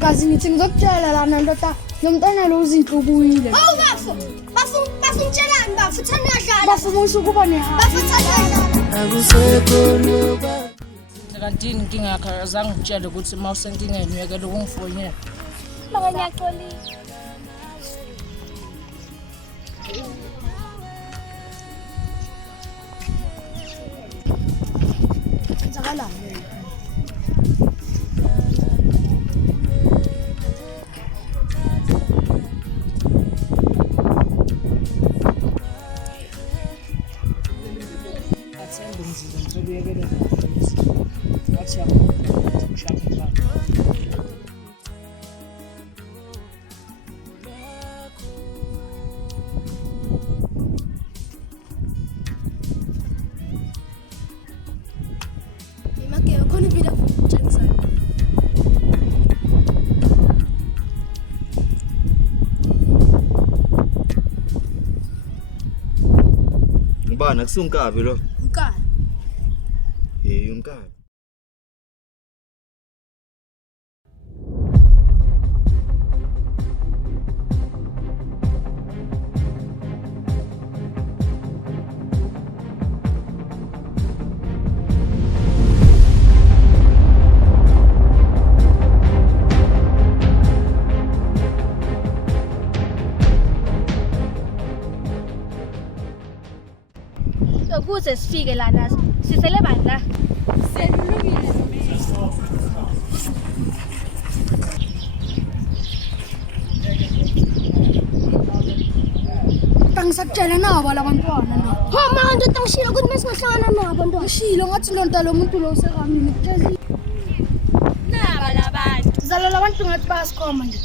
Kazi ngithi ngizokutshela lana ndoda nomntana lo uzintubuyile. Hawu bafu mtshelani bafu thana yadlala. Bafu musuku bone ha. Bafu thana yadlala. Akusekho noba. Kanti inkinga yakhe azange ngitshele ukuthi mawusenkingeni uyekele ukungifonela. Maka ngiyaxolisa. Ngizakalani? Ngibana kusunkabi lo. Unkani. Unkabi. Ukuze sifike lana sisele bani la? Selulungile. Tangisakutshela nabo labantwana lo. Ha manje tangishilo ukuthi mesingahlangana nabo ntwana. Ngishilo ngathi lonta lo muntu lo usekamini kutshela. Naba labantu. Zalo labantu ngathi bayasikhoma nje.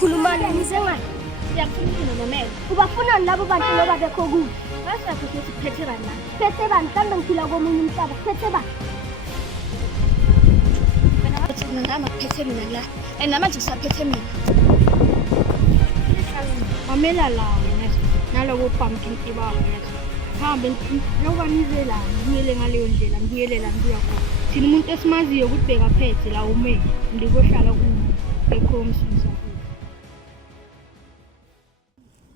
Khulumana nizengani? Siyakhuluma nomela. Ubafuna labo bantu loba bekho ku. Bashathe ukuthi phethe bani la. Phethe bani mhlambe ngiphila komunye umhlaba. Phethe bani? Mina ngathi ngama phethe mina la. Namanje kusaphethe mina. Mamela la nalobo pumpkin tiba. Hambe noba nizela ngiyele ngaleyo ndlela ngiyelela ngiya khona. Thina umuntu esimaziyo ukuthi beka phethe la ume ndikohlala ku bekho umsisa.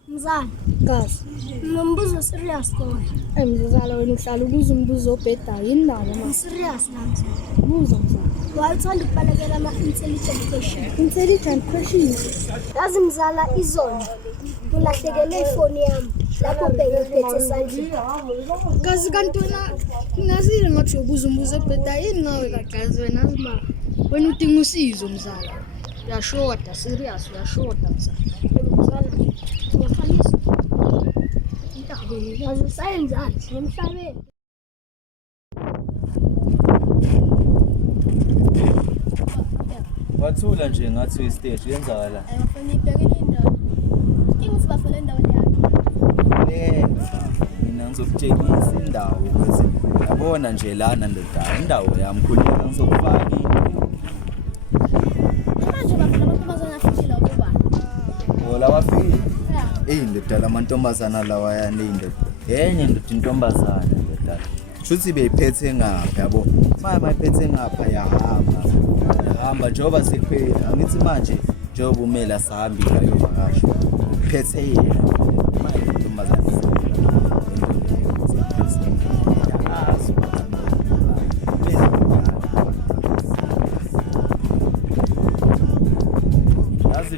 Mzala, Kazi. ngimbuzo serious kodwa. Mzala wena uhlala ubuza umbuzo obhedayo indaba mama. Serious manje. Buza mzala. Wayithanda ukubalekela ama-intelligent questions. Intelligent questions. Yazi mzala izolo ulahlekele ifoni yami lapho ubheke iphethe esandleni. Kazi kanti wena ngingazile ngathi ubuza umbuzo obhedayo yini ngawe kagazi wena azima. Wena udinga usizo mzala. Uyashoda serious uyashoda mzala. Mzala, ngiyakhalisa. emhlabeni. Yazi sayenzani emhlabeni? Wathula nje ngathi uyi-stage yenzakala. Ayafuna ibhekele indawo. Ingisi bafuna endaweni yakhe. Lenza mina ngizokutshengisa indawo ukuthi yabona nje lana ndoda indawo yami khuleka ngizokufaka Manje bafuna amantombazane afikile ukuba. Ola wafika. Ndoda lamantombazana lawa yaninde. Yenye ndoda intombazana ndoda. Shuthi beyiphethe ngapha yabo. Mama iphethe ngapha yahamba njengoba sephela ngithi manje njengoba umela sahambi kayo vakasho. Phethe yena. Manje intombazana.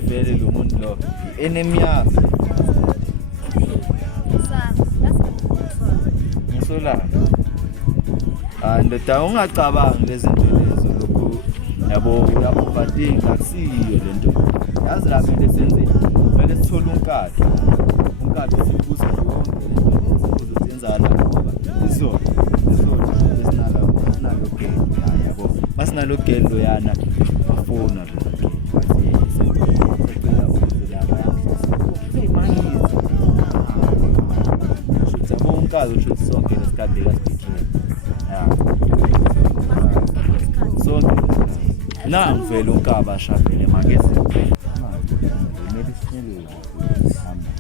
Vele lo muntu lo enemy yami ngisola ndoda ungacabangi lezi zinto lezo lokhu yabo uyaboverthink akusiyo lento yazi la kumele senze kumele sithole unkatho siphuza yonke lento uzenzala ngoba isona esinalo gelo yabo masinalo gelo yana afona lo usho sonke lesikade kaSiphiwe sonke ngivela unkaba shavele make simele sinele hamba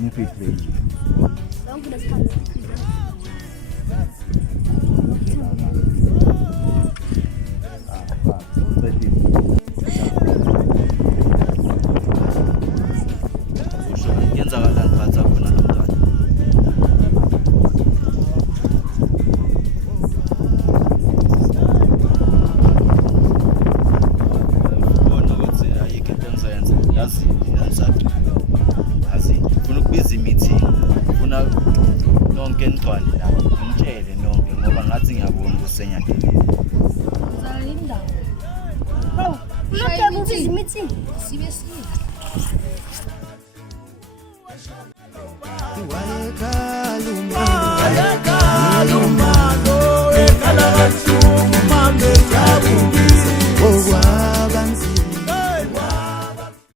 nifihle Lonke lesikhathi. yenzakala ngiphatha khona nomntwana ubona ukuthi ayikho into engizoyenza yazi funa ukubiza i-meeting funa nonke nigcwale la ngitshele nonke ngoba ngathi ngiyabona kusenyadeleni Zala indawo. Bro, unoke kubiza meeting. Sibe sibe. Why